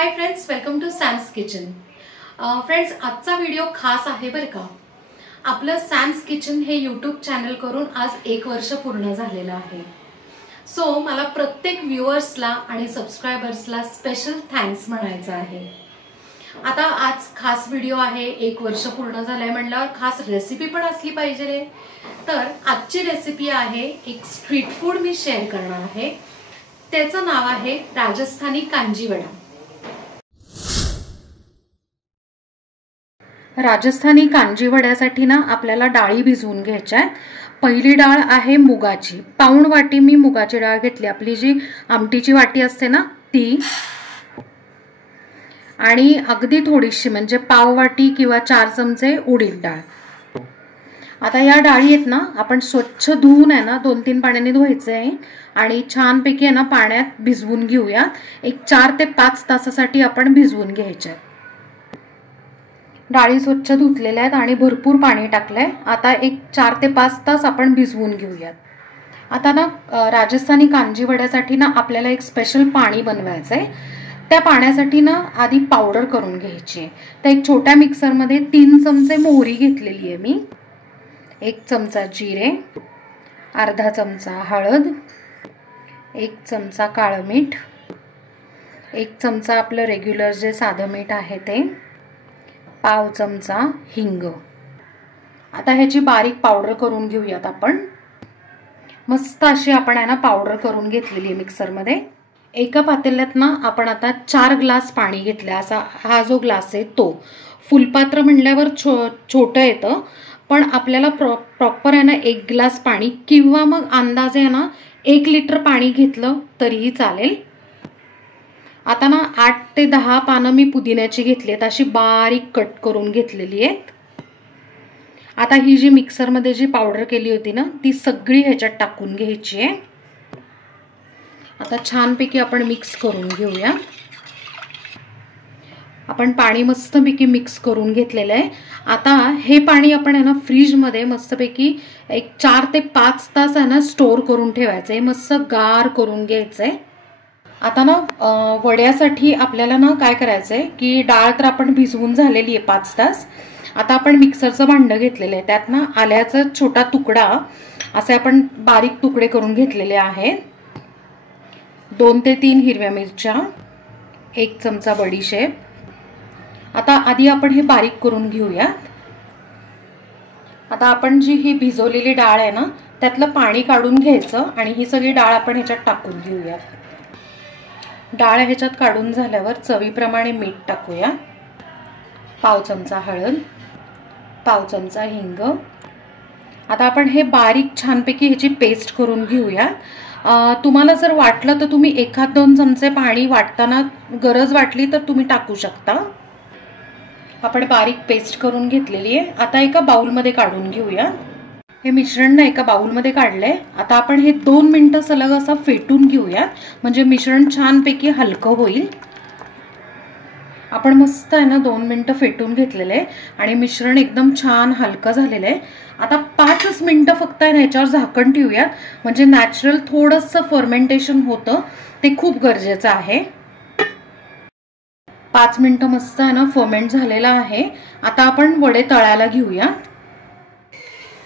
High friends, welcome to Sam's kitchen. Friends, आजचा video खास आहे बरं का। आपलं सॅम्स किचन हे यूट्यूब चॅनल करून आज 1 वर्ष पूर्ण झालेलं आहे। सो मला प्रत्येक व्ह्यूअर्सला आणि सबस्क्रायबर्सला स्पेशल थँक्स म्हणायचं आहे। आता आज खास व्हिडिओ आहे, 1 वर्ष पूर्ण झालंय म्हणल्यावर खास रेसिपी पण असली पाहिजे। तर आजची रेसिपी आहे, एक स्ट्रीट फूड मी शेअर करणार आहे। त्याचं नाव आहे राजस्थानी कांजीवडा। राजस्थानी कांजीवड्यासाठी ना आपल्याला डाळी भिजवून घ्यायच्या आहेत। पहिली डाळ आहे मुगाची, पाऊण वाटी मी मुगाची डाळ घेतली, आपली जी आमटीची वाटी असते ना ती, आणि अगदी थोडीशी म्हणजे पाव वाटी किंवा 4 चमचे उडीद डाळ। आता या डाळी आहेत ना आपण स्वच्छ धुवून आहे ना 2-3 पाण्याने धुवायचे आहे आणि छानपैकी आहे ना पाण्यात भिजवून घेऊया। एक 4 ते 5 तासासाठी आपण भिजवून घ्यायच्या। डाळी स्वच्छ धुतलेल्या आहेत आणि भरपूर पाणी टाकलंय। आता एक 4 ते 5 तास आपण भिजवून घेऊयात। आता ना राजस्थानी कांजीवड्यासाठी ना आपल्याला एक स्पेशल पाणी बनवायचं आहे। त्या पाण्यासाठी ना आधी पावडर करून घ्यायची आहे। तर एक छोट्या मिक्सरमध्ये 3 चमचे मोहरी घेतलेली आहे मी, 1 चमचा जिरे, अर्धा चमचा हळद, 1 चमचा काळं मीठ, 1 चमचा आपलं रेग्युलर जे साधं मीठ आहे ते, पाव चमचा हिंग। आता ह्याची बारीक पावडर करून घेऊयात आपण। मस्त अशी आपण आहे ना पावडर करून घेतलेली आहे मिक्सरमध्ये। एका पातेल्यात ना आपण आता 4 ग्लास पाणी घेतले। असा हा जो ग्लास आहे तो फुलपात्र म्हणल्यावर छोटं येतं, पण आपल्याला प्रॉपर आहे ना 1 ग्लास पाणी किंवा मग अंदाजे आहे ना 1 लिटर पाणी घेतलं तरीही चालेल। आता ना 8 ते 10 पानं मी पुदिन्याची घेतली आहेत, अशी बारीक कट करून घेतलेली आहेत। आता ही जी मिक्सरमध्ये जी पावडर केली होती ना ती सगळी ह्याच्यात टाकून घ्यायची आहे। आता छानपैकी आपण मिक्स करून घेऊया। आपण पाणी मस्तपैकी मिक्स करून घेतलेलं आहे। आता हे पाणी आपण आहे ना फ्रीजमध्ये मस्तपैकी एक 4 ते 5 तास आहे ना स्टोअर करून ठेवायचं आहे, मस्त गार करून घ्यायचं आहे। आता ना वड्यासाठी आपल्याला ना काय करायचंय की डाळ तर आपण भिजवून झालेली आहे 5 तास। आता आपण मिक्सरचं भांडं घेतलेलं आहे, त्यात ना आल्याचा छोटा तुकडा असे आपण बारीक तुकडे करून घेतलेले आहेत, 2 ते 3 हिरव्या मिरच्या, 1 चमचा बडीशेप। आता आधी आपण हे बारीक करून घेऊयात। आता आपण जी ही भिजवलेली डाळ आहे ना त्यातलं पाणी काढून घ्यायचं आणि ही सगळी डाळ आपण ह्याच्यात टाकून घेऊयात। डाळ ह्याच्यात काढून झाल्यावर चवीप्रमाणे मीठ टाकूया, पाव चमचा हळद, पाव चमचा हिंग। आता आपण हे बारीक छानपैकी ह्याची पेस्ट करून घेऊया। तुम्हाला जर वाटलं तर तुम्ही 1-2 चमचे पाणी वाटताना गरज वाटली तर तुम्ही टाकू शकता। आपण बारीक पेस्ट करून घेतलेली आहे। आता एका बाउलमध्ये काढून घेऊया। हे मिश्रण ना एका बाउलमध्ये काढलंय। आता आपण हे 2 मिनिटं सलग असं फेटून घेऊया, म्हणजे मिश्रण छानपैकी हलकं होईल। आपण मस्त आहे ना 2 मिनिटं फेटून घेतलेलं आहे आणि मिश्रण एकदम छान हलकं झालेलं आहे। आता 5 मिनिटं फक्त आहे ना याच्यावर झाकण ठेवूया, म्हणजे नॅचरल थोडंसं फर्मेंटेशन होतं, ते खूप गरजेचं आहे। 5 मिनिटं मस्त आहे ना फर्मेंट झालेलं आहे। आता आपण वडे तळायला घेऊया।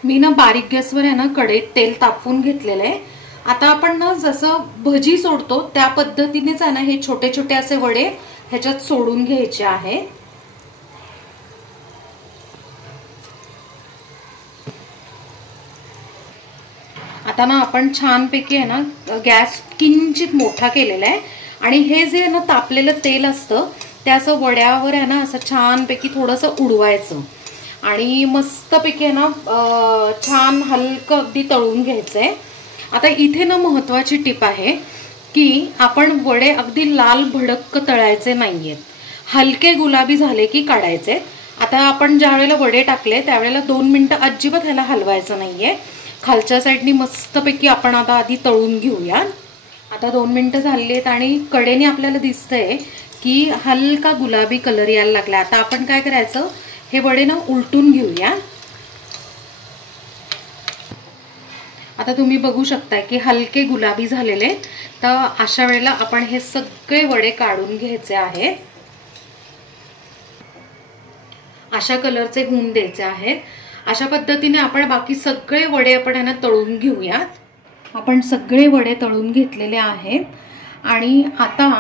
मी ना बारीक गॅसवर आहे ना कढईत तेल तापवून घेतलेलं आहे। आता आपण ना जसं भजी सोडतो त्या पद्धतीनेच आहे ना हे छोटे छोटे असे वडे ह्याच्यात सोडून घ्यायचे आहेत। आता ना आपण छानपैकी आहे ना गॅस किंचित मोठा केलेला आहे आणि हे जे ना तापलेलं तेल असतं ते असं वड्यावर आहे ना असं छानपैकी थोडंसं उडवायचं आणि मस्तपैकी आहे ना छान हलकं अगदी तळून घ्यायचंय। आता इथे ना महत्त्वाची टिप आहे की आपण वडे अगदी लाल भडक तळायचे नाहीयेत, हलके गुलाबी झाले की काढायचे। आता आपण ज्या वेळेला वडे टाकले त्यावेळेला 2 मिनिटं अजिबात ह्याला हलवायचं नाहीये, खालच्या साईडनी मस्तपैकी आपण आता आधी तळून घेऊया। आता 2 मिनिटं झालेली आहेत आणि कडेने आपल्याला दिसतंय की हलका गुलाबी कलर यायला लागला। आता आपण काय करायचं, हे वडे ना उलटून घेऊया। आता तुम्ही बघू शकताय की हलके गुलाबी झालेले। तर अशा वेळेला आपण हे सगळे वडे काढून घ्यायचे आहेत, अशा कलरचे होऊन द्यायचे आहेत। अशा पद्धतीने आपण बाकी सगळे वडे आपण यांना तळून घेऊयात। आपण सगळे वडे तळून घेतलेले आहेत आणि आता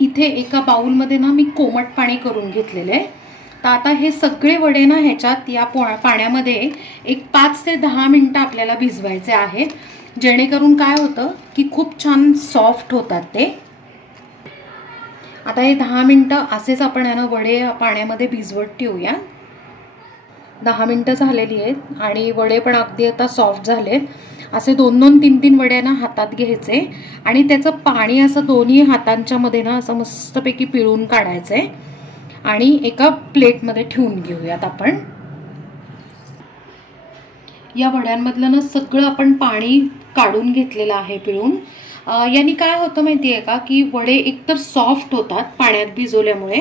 इथे एका बाउलमध्ये ना मी कोमट पाणी करून घेतलेले आहे। तर आता हे सगळे वडे ना ह्याच्यात या पाण्यामध्ये एक 5 ते 10 मिनिटं आपल्याला भिजवायचे आहेत, जेणेकरून काय होतं की खूप छान सॉफ्ट होतात ते। आता हे 10 मिनिटं असेच आपण यांना वडे पाण्यामध्ये भिजवत ठेवूया। 10 मिनिटं झालेली आहेत आणि वडे पण अगदी आता सॉफ्ट झालेत। असे 2-2, 3-3 वडे ना हातात घ्यायचे आणि त्याचं पाणी असं दोन्ही हातांच्या मध्ये ना असं मस्तपैकी पिळून काढायचंय आणि एका प्लेटमध्ये ठेवून घेऊयात आपण। या वड्यांमधलं ना सगळं आपण पाणी काढून घेतलेलं आहे पिळून। यांनी काय होतं माहितीये का की वडे एकतर सॉफ्ट होतात पाण्यात भिजवल्यामुळे,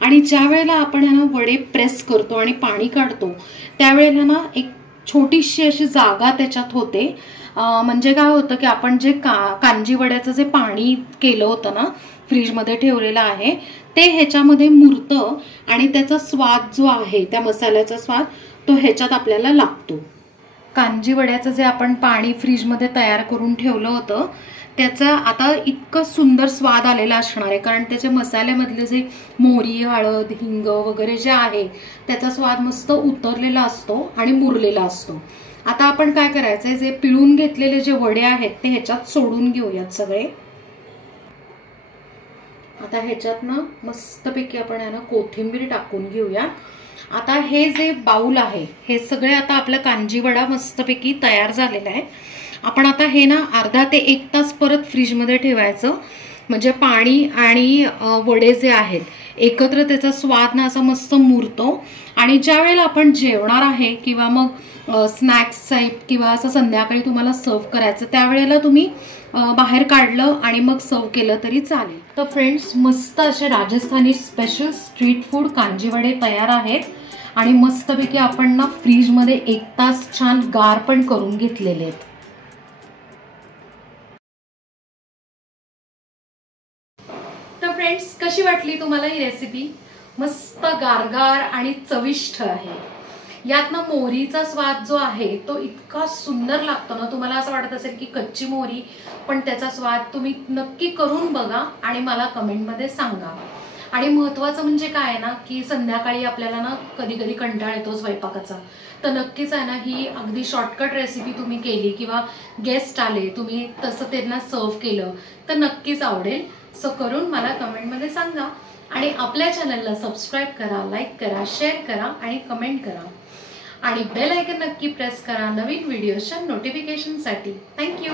आणि ज्या वेळेला आपण यांना वडे प्रेस करतो आणि पाणी काढतो त्यावेळेला ना एक छोटीशी अशी जागा त्याच्यात होते। म्हणजे काय होतं की आपण जे कांजी वड्याचं जे पाणी केलं होतं ना फ्रीजमध्ये ठेवलेलं आहे ते ह्याच्यामध्ये मुरतं आणि त्याचा स्वाद जो आहे त्या मसाल्याचा स्वाद तो ह्याच्यात आपल्याला लागतो। कांजी वड्याचं जे आपण पाणी फ्रीजमध्ये तयार करून ठेवलं होतं त्याचा आता इतकं सुंदर स्वाद आलेला असणार आहे, कारण त्याच्या मसाल्यामधले जे मोहरी, हळद, हिंग वगैरे जे आहे त्याचा स्वाद मस्त उतरलेला असतो आणि मुरलेला असतो। आता आपण काय करायचंय, जे पिळून घेतलेले जे वडे आहेत ते ह्याच्यात सोडून घेऊयात सगळे। आता ह्याच्यात ना मस्तपैकी आपण यांना कोथिंबीर टाकून घेऊया। आता हे जे बाउल आहे हे सगळे आता आपला कांजी वडा मस्तपैकी तयार झालेला आहे। आपण आता हे ना अर्धा ते 1 तास परत फ्रीजमध्ये ठेवायचं, म्हणजे पाणी आणि वडे जे आहेत एकत्र त्याचा स्वाद ना असा मस्त मुरतो। आणि ज्या वेळेला आपण जेवणार आहे किंवा मग स्नॅक्स टाईप किंवा असं संध्याकाळी तुम्हाला सर्व करायचं त्यावेळेला तुम्ही बाहेर काढलं आणि मग सर्व केलं तरी चालेल। तर फ्रेंड्स, मस्त असे Rajasthani special street food kanji वडे तयार आहेत आणि मस्तपैकी आपण ना फ्रीजमध्ये 1 तास छान गार पण करून घेतलेले आहेत। तर फ्रेंड्स, कशी वाटली तुम्हाला ही रेसिपी? मस्त गारगार आणि चविष्ट आहे। यात ना मोहरीचा स्वाद जो आहे तो इतका सुंदर लागतो ना, तुम्हाला असं वाटत असेल की कच्ची मोहरी, पण त्याचा स्वाद तुम्ही नक्की करून बघा आणि मला कमेंटमध्ये सांगा। आणि महत्त्वाचं म्हणजे काय आहे ना की संध्याकाळी आपल्याला ना कधी कधी कंटाळा येतो स्वयंपाकाचा, तर नक्कीच आहे ना ही अगदी शॉर्टकट रेसिपी तुम्ही केली किंवा गेस्ट आले तुम्ही तसं त्यांना सर्व केलं तर नक्कीच आवडेल। सो करून मला कमेंटमध्ये सांगा आणि आपल्या चॅनलला सबस्क्राईब करा, लाईक करा, शेअर करा आणि कमेंट करा आणि बेल आयकॉन नक्की प्रेस करा नवीन व्हिडिओच्या नोटिफिकेशनसाठी। थँक्यू।